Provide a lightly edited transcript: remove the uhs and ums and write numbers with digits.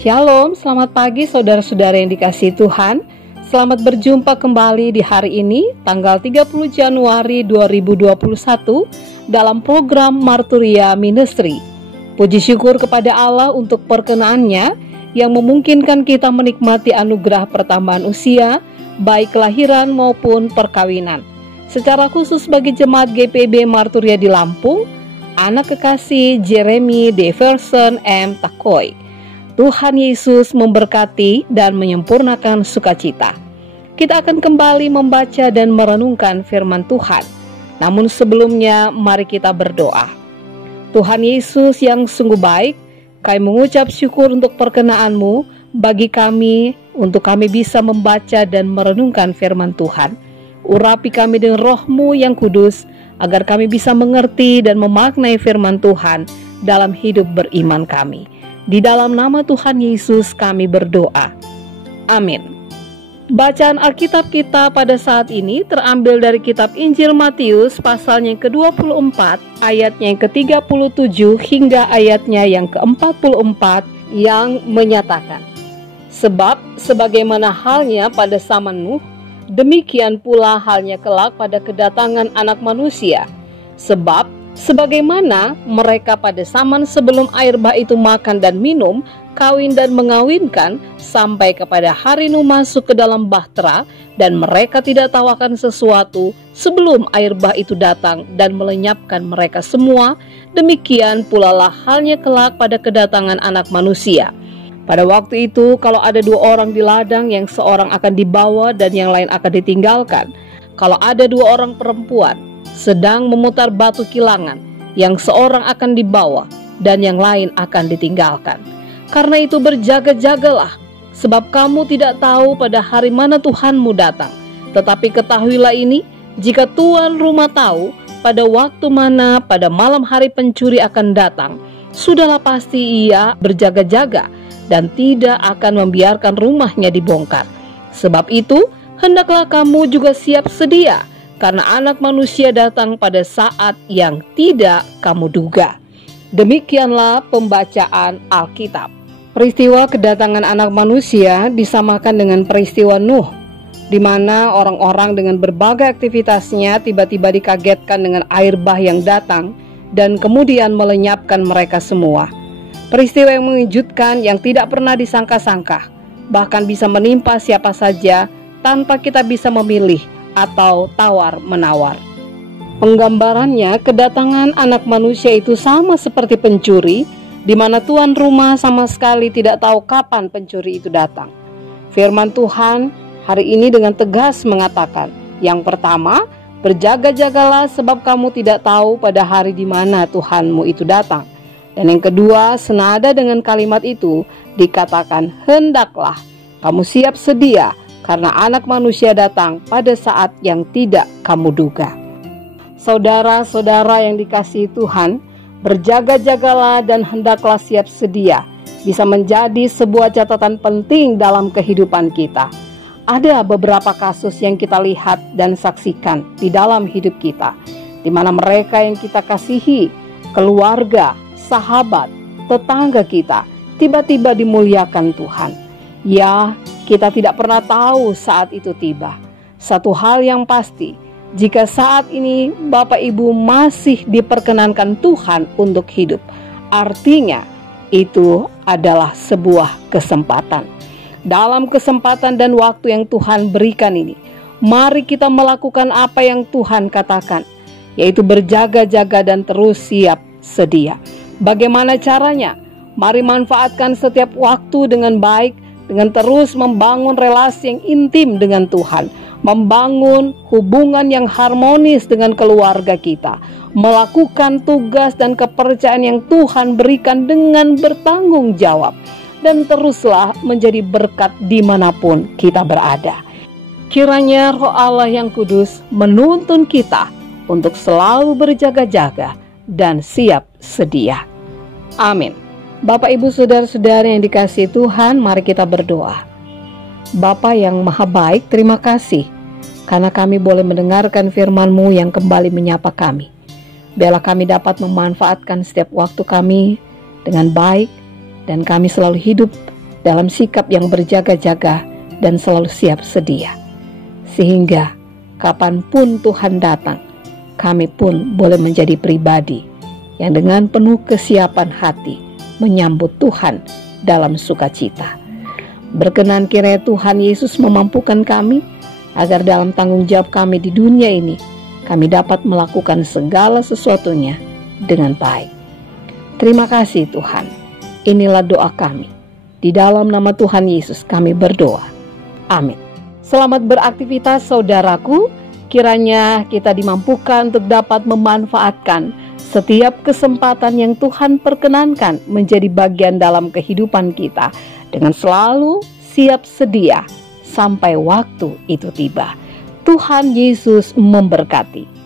Shalom, selamat pagi saudara-saudara yang dikasihi Tuhan. Selamat berjumpa kembali di hari ini, tanggal 30 Januari 2021, dalam program Marturia Ministry. Puji syukur kepada Allah untuk perkenaannya yang memungkinkan kita menikmati anugerah pertambahan usia, baik kelahiran maupun perkawinan. Secara khusus bagi jemaat GPB Marturia di Lampung, anak kekasih Jeremy Deverson M. Takoy. Tuhan Yesus memberkati dan menyempurnakan sukacita. Kita akan kembali membaca dan merenungkan firman Tuhan. Namun sebelumnya, mari kita berdoa. Tuhan Yesus yang sungguh baik, kami mengucap syukur untuk perkenan-Mu bagi kami, untuk kami bisa membaca dan merenungkan firman Tuhan. Urapi kami dengan Roh-Mu yang kudus, agar kami bisa mengerti dan memaknai firman Tuhan dalam hidup beriman kami. Di dalam nama Tuhan Yesus kami berdoa. Amin. Bacaan Alkitab kita pada saat ini terambil dari kitab Injil Matius pasalnya yang ke-24, ayatnya yang ke-37 hingga ayatnya yang ke-44 yang menyatakan, sebab sebagaimana halnya pada zaman Nuh, demikian pula halnya kelak pada kedatangan Anak Manusia. Sebab sebagaimana mereka pada zaman sebelum air bah itu makan dan minum, kawin dan mengawinkan, sampai kepada hari Nuh masuk ke dalam bahtera, dan mereka tidak tahu akan sesuatu sebelum air bah itu datang dan melenyapkan mereka semua, demikian pula lah halnya kelak pada kedatangan Anak Manusia. Pada waktu itu, kalau ada dua orang di ladang, yang seorang akan dibawa dan yang lain akan ditinggalkan. Kalau ada dua orang perempuan sedang memutar batu kilangan, yang seorang akan dibawa dan yang lain akan ditinggalkan. Karena itu berjaga-jagalah, sebab kamu tidak tahu pada hari mana Tuhanmu datang. Tetapi ketahuilah ini, jika tuan rumah tahu pada waktu mana pada malam hari pencuri akan datang, sudahlah pasti ia berjaga-jaga dan tidak akan membiarkan rumahnya dibongkar. Sebab itu, hendaklah kamu juga siap sedia, karena Anak Manusia datang pada saat yang tidak kamu duga. Demikianlah pembacaan Alkitab. Peristiwa kedatangan Anak Manusia disamakan dengan peristiwa Nuh, di mana orang-orang dengan berbagai aktivitasnya tiba-tiba dikagetkan dengan air bah yang datang dan kemudian melenyapkan mereka semua. Peristiwa yang mengejutkan yang tidak pernah disangka-sangka, bahkan bisa menimpa siapa saja tanpa kita bisa memilih atau tawar-menawar. Penggambarannya, kedatangan Anak Manusia itu sama seperti pencuri, di mana tuan rumah sama sekali tidak tahu kapan pencuri itu datang. Firman Tuhan hari ini dengan tegas mengatakan, yang pertama, berjaga-jagalah sebab kamu tidak tahu pada hari di mana Tuhanmu itu datang. Dan yang kedua, senada dengan kalimat itu dikatakan, hendaklah kamu siap sedia, karena Anak Manusia datang pada saat yang tidak kamu duga. Saudara-saudara yang dikasihi Tuhan, berjaga-jagalah dan hendaklah siap sedia bisa menjadi sebuah catatan penting dalam kehidupan kita. Ada beberapa kasus yang kita lihat dan saksikan di dalam hidup kita, di mana mereka yang kita kasihi, keluarga, sahabat, tetangga kita, tiba-tiba dimuliakan Tuhan. Ya, kita tidak pernah tahu saat itu tiba. Satu hal yang pasti, jika saat ini Bapak Ibu masih diperkenankan Tuhan untuk hidup, artinya itu adalah sebuah kesempatan. Dalam kesempatan dan waktu yang Tuhan berikan ini, mari kita melakukan apa yang Tuhan katakan, yaitu berjaga-jaga dan terus siap sedia. Bagaimana caranya? Mari manfaatkan setiap waktu dengan baik, dengan terus membangun relasi yang intim dengan Tuhan, membangun hubungan yang harmonis dengan keluarga kita, melakukan tugas dan kepercayaan yang Tuhan berikan dengan bertanggung jawab, dan teruslah menjadi berkat dimanapun kita berada. Kiranya Roh Allah yang kudus menuntun kita untuk selalu berjaga-jaga dan siap sedia. Amin. Bapak, Ibu, Saudara-saudara yang dikasihi Tuhan, mari kita berdoa. Bapa yang maha baik, terima kasih karena kami boleh mendengarkan firman-Mu yang kembali menyapa kami. Biarlah kami dapat memanfaatkan setiap waktu kami dengan baik, dan kami selalu hidup dalam sikap yang berjaga-jaga dan selalu siap sedia. Sehingga kapanpun Tuhan datang, kami pun boleh menjadi pribadi yang dengan penuh kesiapan hati menyambut Tuhan dalam sukacita. Berkenan kiranya Tuhan Yesus memampukan kami agar dalam tanggung jawab kami di dunia ini, kami dapat melakukan segala sesuatunya dengan baik. Terima kasih Tuhan. Inilah doa kami. Di dalam nama Tuhan Yesus kami berdoa. Amin. Selamat beraktivitas saudaraku. Kiranya kita dimampukan untuk dapat memanfaatkan setiap kesempatan yang Tuhan perkenankan menjadi bagian dalam kehidupan kita dengan selalu siap sedia sampai waktu itu tiba. Tuhan Yesus memberkati.